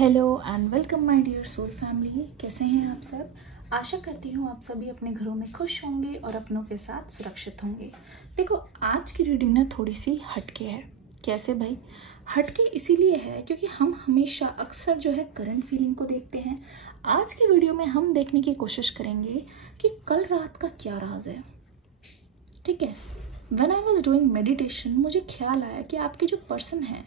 Hello and welcome my dear soul family. कैसे हैं आप सब? आशा करती हूँ आप सभी अपने घरों में खुश होंगे और अपनों के साथ सुरक्षित होंगे। देखो, आज की रीडिंग ना थोड़ी सी हटके है। कैसे भाई? हटके इसीलिए है क्योंकि हम हमेशा अक्सर जो है करंट फीलिंग को देखते हैं। आज की वीडियो में हम देखने की कोशिश करेंगे कि कल रात का क्या राज है। ठीक है। When I was doing meditation, मुझे ख्याल आया कि आपके जो पर्सन है,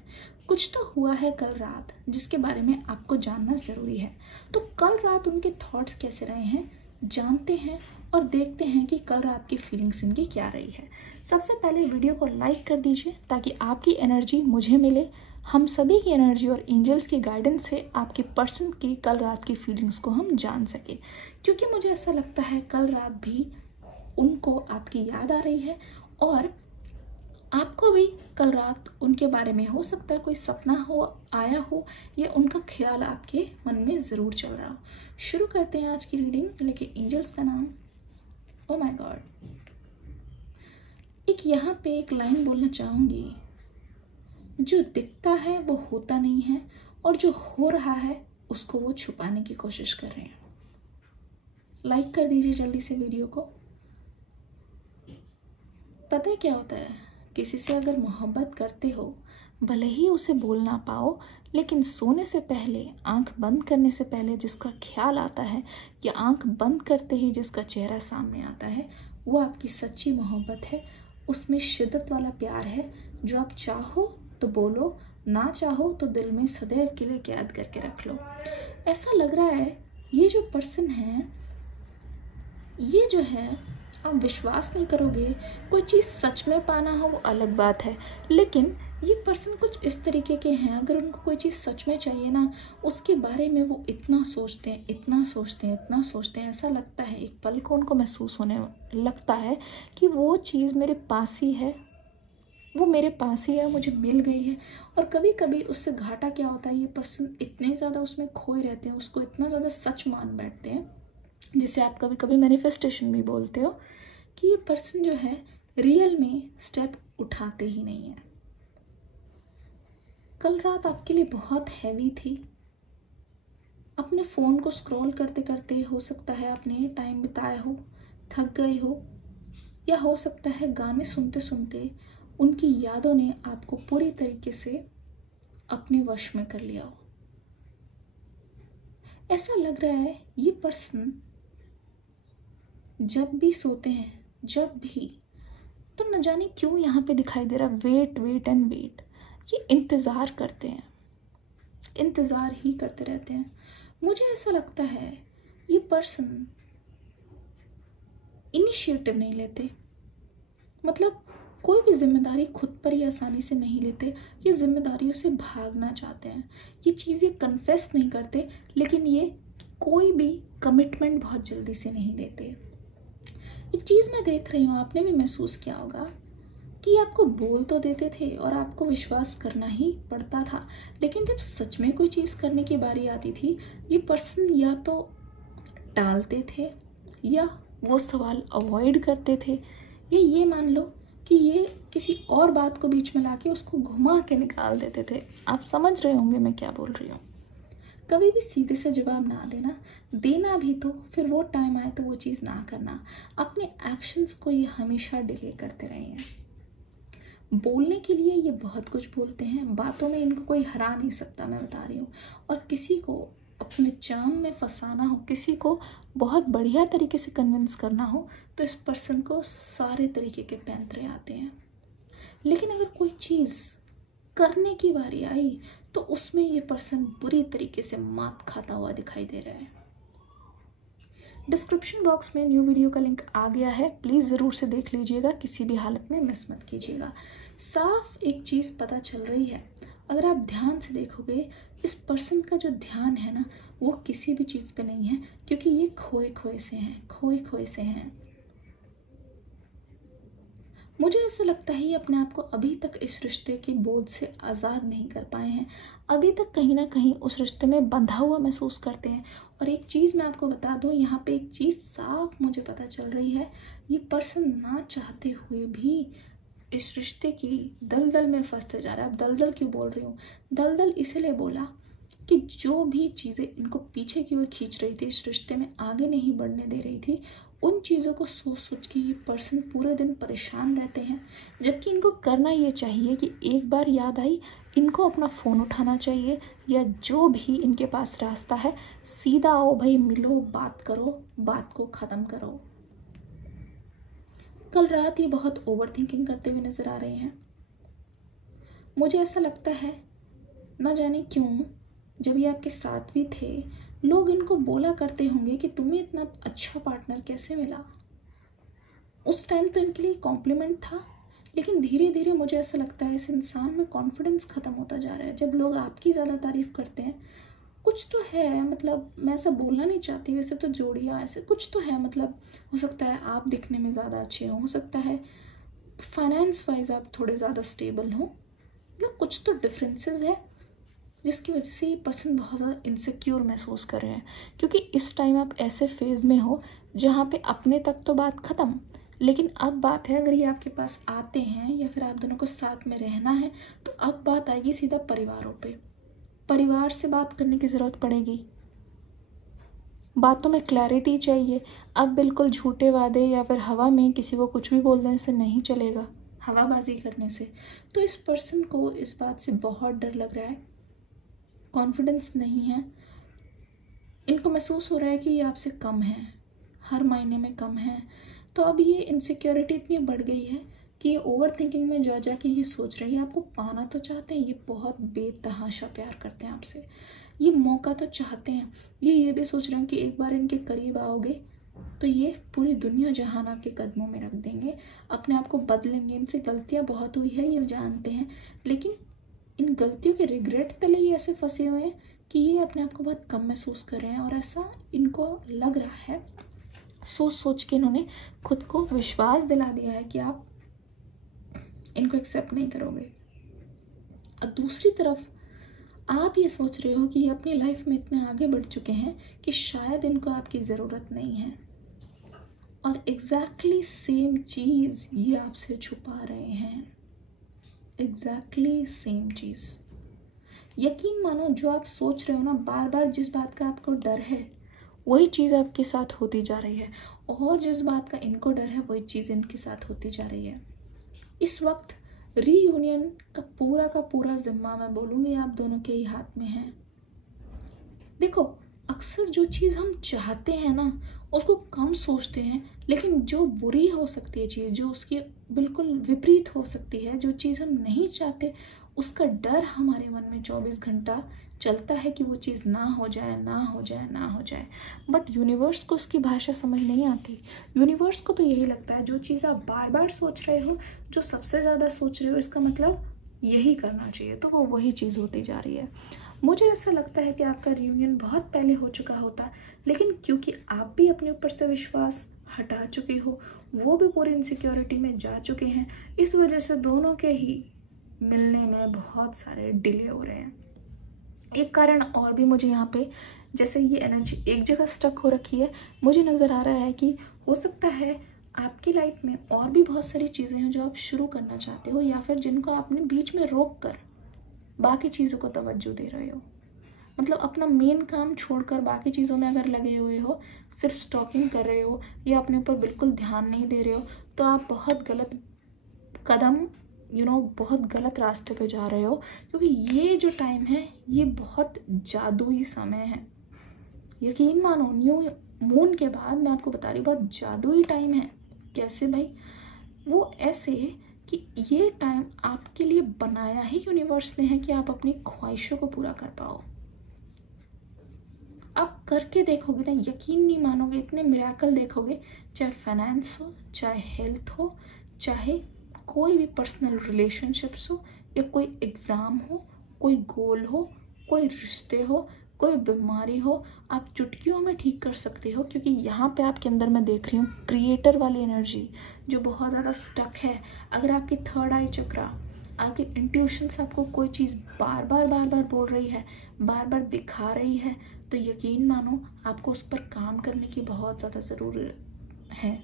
कुछ तो हुआ है कल रात जिसके बारे में आपको जानना ज़रूरी है। तो कल रात उनके थॉट्स कैसे रहे हैं जानते हैं और देखते हैं कि कल रात की फीलिंग्स इनकी क्या रही है। सबसे पहले वीडियो को लाइक कर दीजिए ताकि आपकी एनर्जी मुझे मिले, हम सभी की एनर्जी और एंजल्स की गाइडेंस से आपके पर्सन की कल रात की फीलिंग्स को हम जान सके। क्योंकि मुझे ऐसा लगता है कल रात भी उनको आपकी याद आ रही है और आपको भी कल रात उनके बारे में हो सकता है कोई सपना हो आया हो या उनका ख्याल आपके मन में ज़रूर चल रहा हो। शुरू करते हैं आज की रीडिंग। लेके एंजल्स का नाम। Oh my God. एक यहाँ पे एक लाइन बोलना चाहूँगी, जो दिखता है वो होता नहीं है और जो हो रहा है उसको वो छुपाने की कोशिश कर रहे हैं। लाइक कर दीजिए जल्दी से वीडियो को। पता है क्या होता है, किसी से अगर मोहब्बत करते हो, भले ही उसे बोल ना पाओ, लेकिन सोने से पहले, आंख बंद करने से पहले जिसका ख्याल आता है या आंख बंद करते ही जिसका चेहरा सामने आता है, वो आपकी सच्ची मोहब्बत है। उसमें शिद्दत वाला प्यार है जो आप चाहो तो बोलो, ना चाहो तो दिल में सदैव के लिए कैद करके रख लो। ऐसा लग रहा है ये जो पर्सन है, ये जो है, आप विश्वास नहीं करोगे। कोई चीज़ सच में पाना हो वो अलग बात है, लेकिन ये पर्सन कुछ इस तरीके के हैं, अगर उनको कोई चीज़ सच में चाहिए ना, उसके बारे में वो इतना सोचते हैं, इतना सोचते हैं, इतना सोचते हैं। ऐसा लगता है एक पल को उनको महसूस होने लगता है कि वो चीज़ मेरे पास ही है, वो मेरे पास ही है, मुझे मिल गई है। और कभी कभी उससे घाटा क्या होता है, ये पर्सन इतने ज़्यादा उसमें खोए रहते हैं, उसको इतना ज़्यादा सच मान बैठते हैं, जिसे आप कभी कभी मैनिफेस्टेशन भी बोलते हो, कि ये पर्सन जो है रियल में स्टेप उठाते ही नहीं है। कल रात आपके लिए बहुत हैवी थी। अपने फ़ोन को स्क्रॉल करते करते हो सकता है आपने टाइम बिताया हो, थक गए हो, या हो सकता है गाने सुनते सुनते उनकी यादों ने आपको पूरी तरीके से अपने वश में कर लिया हो। ऐसा लग रहा है ये पर्सन जब भी सोते हैं, जब भी, तो न जाने क्यों यहाँ पे दिखाई दे रहा वेट वेट एंड वेट। ये इंतज़ार करते हैं, इंतज़ार ही करते रहते हैं। मुझे ऐसा लगता है ये पर्सन इनिशिएटिव नहीं लेते, मतलब कोई भी जिम्मेदारी खुद पर ही आसानी से नहीं लेते। ये जिम्मेदारियों से भागना चाहते हैं, ये चीज़ ये कन्फेस नहीं करते, लेकिन ये कोई भी कमिटमेंट बहुत जल्दी से नहीं लेते। एक चीज़ मैं देख रही हूँ, आपने भी महसूस किया होगा कि आपको बोल तो देते थे और आपको विश्वास करना ही पड़ता था, लेकिन जब सच में कोई चीज़ करने की बारी आती थी, ये पर्सन या तो टालते थे या वो सवाल अवॉइड करते थे, या ये मान लो कि ये किसी और बात को बीच में लाके उसको घुमा के निकाल देते थे। आप समझ रहे होंगे मैं क्या बोल रही हूँ। कभी भी सीधे से जवाब ना देना, देना भी तो फिर वो टाइम आए तो वो चीज़ ना करना। अपने एक्शंस को ये हमेशा डिले करते रहे हैं। बोलने के लिए ये बहुत कुछ बोलते हैं, बातों में इनको कोई हरा नहीं सकता, मैं बता रही हूँ। और किसी को अपने चाम में फंसाना हो, किसी को बहुत बढ़िया तरीके से कन्विंस करना हो, तो इस पर्सन को सारे तरीके के पैंतरे आते हैं। लेकिन अगर कोई चीज़ करने की बारी आई तो उसमें ये पर्सन बुरी तरीके से मात खाता हुआ दिखाई दे रहा है। डिस्क्रिप्शन बॉक्स में न्यू वीडियो का लिंक आ गया है, प्लीज़ ज़रूर से देख लीजिएगा, किसी भी हालत में मिस मत कीजिएगा। साफ एक चीज़ पता चल रही है, अगर आप ध्यान से देखोगे, इस पर्सन का जो ध्यान है ना, वो किसी भी चीज़ पे नहीं है, क्योंकि ये खोए खोए से हैं, खोए खोए से हैं। मुझे ऐसा लगता है ये अपने आप को अभी तक इस रिश्ते के बोझ से आज़ाद नहीं कर पाए हैं, अभी तक कहीं ना कहीं उस रिश्ते में बंधा हुआ महसूस करते हैं। और एक चीज़ मैं आपको बता दूं, यहाँ पे एक चीज़ साफ मुझे पता चल रही है, ये पर्सन ना चाहते हुए भी इस रिश्ते की दलदल में फंसते जा रहा है। अब दलदल क्यों बोल रही हूँ? दलदल इसलिए बोला कि जो भी चीज़ें इनको पीछे की ओर खींच रही थी, इस रिश्ते में आगे नहीं बढ़ने दे रही थी, उन चीज़ों को सोच सोच के ये पर्सन पूरे दिन परेशान रहते हैं। जबकि इनको करना ये चाहिए कि एक बार याद आई, इनको अपना फ़ोन उठाना चाहिए या जो भी इनके पास रास्ता है, सीधा आओ भाई, मिलो, बात करो, बात को ख़त्म करो। कल रात ये बहुत ओवर थिंकिंग करते हुए नज़र आ रहे हैं। मुझे ऐसा लगता है, ना जाने क्यों, जब ये आपके साथ भी थे, लोग इनको बोला करते होंगे कि तुम्हें इतना अच्छा पार्टनर कैसे मिला। उस टाइम तो इनके लिए कॉम्प्लीमेंट था, लेकिन धीरे धीरे मुझे ऐसा लगता है इस इंसान में कॉन्फिडेंस ख़त्म होता जा रहा है। जब लोग आपकी ज़्यादा तारीफ़ करते हैं, कुछ तो है, मतलब मैं ऐसा बोलना नहीं चाहती, वैसे तो जोड़ियाँ ऐसे कुछ तो है, मतलब हो सकता है आप दिखने में ज़्यादा अच्छे हो सकता है फाइनेंस वाइज आप थोड़े ज़्यादा स्टेबल हो, मतलब कुछ तो डिफरेंसेस है जिसकी वजह से ये पर्सन बहुत ज़्यादा इनसिक्योर महसूस कर रहे हैं। क्योंकि इस टाइम आप ऐसे फेज़ में हो जहाँ पे अपने तक तो बात ख़त्म, लेकिन अब बात है, अगर ये आपके पास आते हैं या फिर आप दोनों को साथ में रहना है, तो अब बात आएगी सीधा परिवारों पे। परिवार से बात करने की ज़रूरत पड़ेगी, बातों में क्लैरिटी चाहिए। अब बिल्कुल झूठे वादे या फिर हवा में किसी को कुछ भी बोल देने से नहीं चलेगा, हवाबाजी करने से। तो इस पर्सन को इस बात से बहुत डर लग रहा है, कॉन्फिडेंस नहीं है, इनको महसूस हो रहा है कि ये आपसे कम है, हर मायने में कम है। तो अब ये इनसिक्योरिटी इतनी बढ़ गई है कि ये ओवर थिंकिंग में जा जा के ये सोच रही है, आपको पाना तो चाहते हैं, ये बहुत बेतहाशा प्यार करते हैं आपसे, ये मौका तो चाहते हैं, ये भी सोच रहे हैं कि एक बार इनके करीब आओगे तो ये पूरी दुनिया जहान आपके कदमों में रख देंगे, अपने आप को बदलेंगे। इनसे गलतियाँ बहुत हुई है, ये जानते हैं, लेकिन इन गलतियों के रिग्रेट तले ये ऐसे फंसे हुए हैं कि ये अपने आप को बहुत कम महसूस कर रहे हैं, और ऐसा इनको लग रहा है। सोच सोच के इन्होंने खुद को विश्वास दिला दिया है कि आप इनको एक्सेप्ट नहीं करोगे। और दूसरी तरफ आप ये सोच रहे हो कि ये अपनी लाइफ में इतने आगे बढ़ चुके हैं कि शायद इनको आपकी ज़रूरत नहीं है, और एग्जैक्टली सेम चीज़ ये आपसे छुपा रहे हैं, एग्जैक्टली सेम चीज़। यकीन मानो, जो आप सोच रहे हो ना, बार बार जिस बात का आपको डर है वही चीज़ आपके साथ होती जा रही है, और जिस बात का इनको डर है वही चीज़ इनके साथ होती जा रही है। इस वक्त रीयूनियन का पूरा जिम्मा मैं बोलूँगी आप दोनों के ही हाथ में है। देखो, अक्सर जो चीज़ हम चाहते हैं ना, उसको कम सोचते हैं, लेकिन जो बुरी हो सकती है चीज़, जो उसकी बिल्कुल विपरीत हो सकती है, जो चीज़ हम नहीं चाहते, उसका डर हमारे मन में 24 घंटा चलता है कि वो चीज़ ना हो जाए, ना हो जाए, ना हो जाए। बट यूनिवर्स को उसकी भाषा समझ नहीं आती। यूनिवर्स को तो यही लगता है, जो चीज़ आप बार बार सोच रहे हो, जो सबसे ज़्यादा सोच रहे हो, इसका मतलब यही करना चाहिए, तो वो वही चीज़ होती जा रही है। मुझे ऐसा लगता है कि आपका रियूनियन बहुत पहले हो चुका होता, लेकिन क्योंकि आप भी अपने ऊपर से विश्वास हटा चुके हो, वो भी पूरी इनसिक्योरिटी में जा चुके हैं, इस वजह से दोनों के ही मिलने में बहुत सारे डिले हो रहे हैं। एक कारण और भी मुझे यहाँ पे, जैसे ये एनर्जी एक जगह स्टक हो रखी है, मुझे नज़र आ रहा है कि हो सकता है आपकी लाइफ में और भी बहुत सारी चीज़ें हैं जो आप शुरू करना चाहते हो, या फिर जिनको आपने बीच में रोक कर बाकी चीज़ों को तवज्जो दे रहे हो। मतलब अपना मेन काम छोड़कर बाकी चीज़ों में अगर लगे हुए हो, सिर्फ स्टॉकिंग कर रहे हो या अपने ऊपर बिल्कुल ध्यान नहीं दे रहे हो, तो आप बहुत गलत कदम बहुत गलत रास्ते पे जा रहे हो। क्योंकि ये जो टाइम है, ये बहुत जादुई समय है। यकीन मानो, न्यू मून के बाद मैं आपको बता रही हूँ, बहुत जादुई टाइम है। कैसे भाई? वो ऐसे कि ये टाइम आपके लिए बनाया ही यूनिवर्स ने है कि आप अपनी ख्वाहिशों को पूरा कर पाओ। आप करके देखोगे ना, यकीन नहीं मानोगे, इतने मिरेकल देखोगे। चाहे फाइनेंस हो, चाहे हेल्थ हो, चाहे कोई भी पर्सनल रिलेशनशिप्स हो, या कोई एग्ज़ाम हो, कोई गोल हो, कोई रिश्ते हो, कोई बीमारी हो, आप चुटकियों में ठीक कर सकते हो। क्योंकि यहाँ पे आपके अंदर मैं देख रही हूँ क्रिएटर वाली एनर्जी जो बहुत ज़्यादा स्टक है। अगर आपकी थर्ड आई चक्रा, आपकी इंट्यूशंस आपको कोई चीज़ बार बार बोल रही है, बार बार दिखा रही है, तो यकीन मानो आपको उस पर काम करने की बहुत ज़्यादा ज़रूरत है।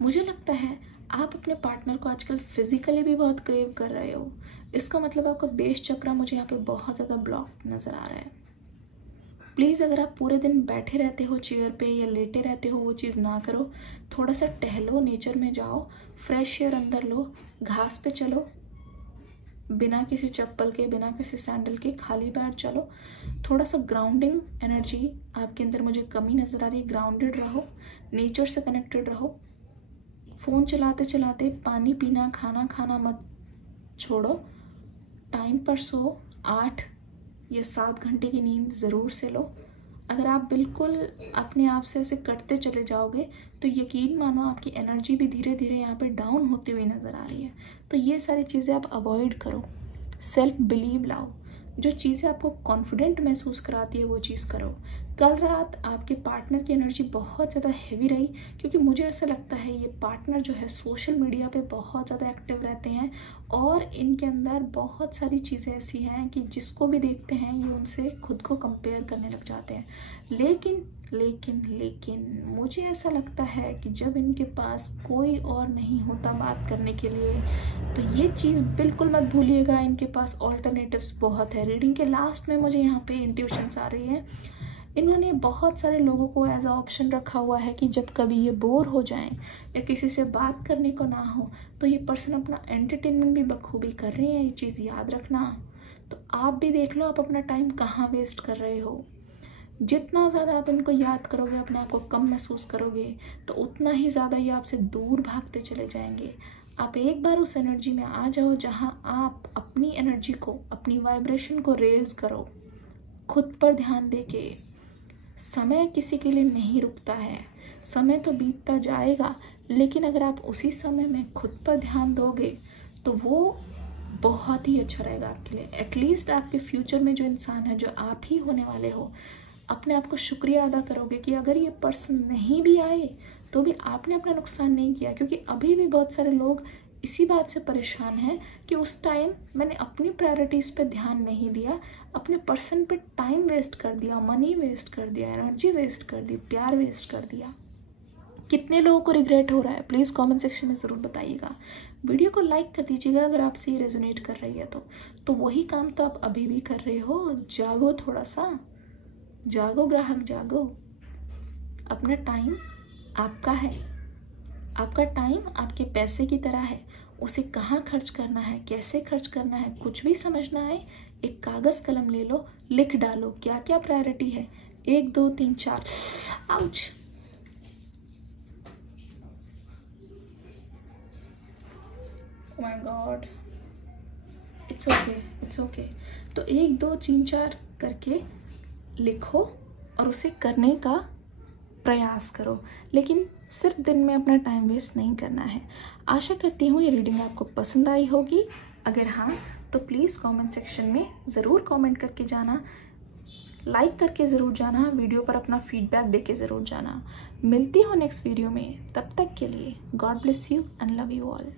मुझे लगता है आप अपने पार्टनर को आजकल फिजिकली भी बहुत क्रेव कर रहे हो। इसका मतलब आपका बेस चक्र मुझे यहाँ पे बहुत ज़्यादा ब्लॉक नज़र आ रहा है। प्लीज़ अगर आप पूरे दिन बैठे रहते हो चेयर पे या लेटे रहते हो, वो चीज़ ना करो। थोड़ा सा टहलो, नेचर में जाओ, फ्रेश एयर अंदर लो, घास पे चलो, बिना किसी चप्पल के, बिना किसी सैंडल के, खाली पैर चलो। थोड़ा सा ग्राउंडिंग एनर्जी आपके अंदर मुझे कमी नज़र आ रही है। ग्राउंडेड रहो, नेचर से कनेक्टेड रहो। फ़ोन चलाते चलाते पानी पीना, खाना खाना मत छोड़ो। टाइम पर सो, 8 या 7 घंटे की नींद ज़रूर से लो। अगर आप बिल्कुल अपने आप से ऐसे कटते चले जाओगे तो यकीन मानो आपकी एनर्जी भी धीरे धीरे यहाँ पे डाउन होती हुई नज़र आ रही है। तो ये सारी चीज़ें आप अवॉइड करो। सेल्फ बिलीव लाओ। जो चीज़ें आपको कॉन्फिडेंट महसूस कराती है वो चीज़ करो। कल रात आपके पार्टनर की एनर्जी बहुत ज़्यादा हैवी रही, क्योंकि मुझे ऐसा लगता है ये पार्टनर जो है सोशल मीडिया पे बहुत ज़्यादा एक्टिव रहते हैं और इनके अंदर बहुत सारी चीज़ें ऐसी हैं कि जिसको भी देखते हैं ये उनसे खुद को कंपेयर करने लग जाते हैं। लेकिन लेकिन लेकिन मुझे ऐसा लगता है कि जब इनके पास कोई और नहीं होता बात करने के लिए, तो ये चीज़ बिल्कुल मत भूलिएगा, इनके पास ऑल्टरनेटिव्स बहुत है। रीडिंग के लास्ट में मुझे यहाँ पे इंट्यूशंस आ रही हैं। इन्होंने बहुत सारे लोगों को एज अ ऑप्शन रखा हुआ है कि जब कभी ये बोर हो जाएं या किसी से बात करने को ना हो तो ये पर्सन अपना एंटरटेनमेंट भी बखूबी कर रहे हैं। ये चीज़ याद रखना। तो आप भी देख लो आप अपना टाइम कहाँ वेस्ट कर रहे हो। जितना ज़्यादा आप इनको याद करोगे, अपने आप को कम महसूस करोगे, तो उतना ही ज़्यादा ये आपसे दूर भागते चले जाएंगे। आप एक बार उस एनर्जी में आ जाओ जहाँ आप अपनी एनर्जी को, अपनी वाइब्रेशन को रेज करो, खुद पर ध्यान देके। समय किसी के लिए नहीं रुकता है, समय तो बीतता जाएगा, लेकिन अगर आप उसी समय में खुद पर ध्यान दोगे तो वो बहुत ही अच्छा रहेगा आपके लिए। एटलीस्ट आपके फ्यूचर में जो इंसान है, जो आप ही होने वाले हो, अपने आप को शुक्रिया अदा करोगे कि अगर ये पर्सन नहीं भी आए तो भी आपने अपना नुकसान नहीं किया। क्योंकि अभी भी बहुत सारे लोग इसी बात से परेशान हैं कि उस टाइम मैंने अपनी प्रायोरिटीज़ पे ध्यान नहीं दिया, अपने पर्सन पे टाइम वेस्ट कर दिया, मनी वेस्ट कर दिया, एनर्जी वेस्ट कर दी, प्यार वेस्ट कर दिया। कितने लोगों को रिग्रेट हो रहा है प्लीज़ कमेंट सेक्शन में ज़रूर बताइएगा। वीडियो को लाइक कर दीजिएगा अगर आपसे ये रेजोनेट कर रही है तो वही काम तो आप अभी भी कर रहे हो। जागो, थोड़ा सा जागो ग्राहक, जागो। अपना टाइम आपका है। आपका टाइम आपके पैसे की तरह है। उसे कहाँ खर्च करना है, कैसे खर्च करना है, कुछ भी समझना है, एक कागज़ कलम ले लो, लिख डालो क्या क्या प्रायोरिटी है। 1 2 3 4। Ouch. Oh my God. It's okay, it's okay. तो 1 2 3 4 करके लिखो और उसे करने का प्रयास करो, लेकिन सिर्फ दिन में अपना टाइम वेस्ट नहीं करना है। आशा करती हूँ ये रीडिंग आपको पसंद आई होगी। अगर हाँ तो प्लीज़ कमेंट सेक्शन में ज़रूर कमेंट करके जाना, लाइक करके ज़रूर जाना, वीडियो पर अपना फीडबैक देके ज़रूर जाना। मिलती हूँ नेक्स्ट वीडियो में, तब तक के लिए God bless you and love you all.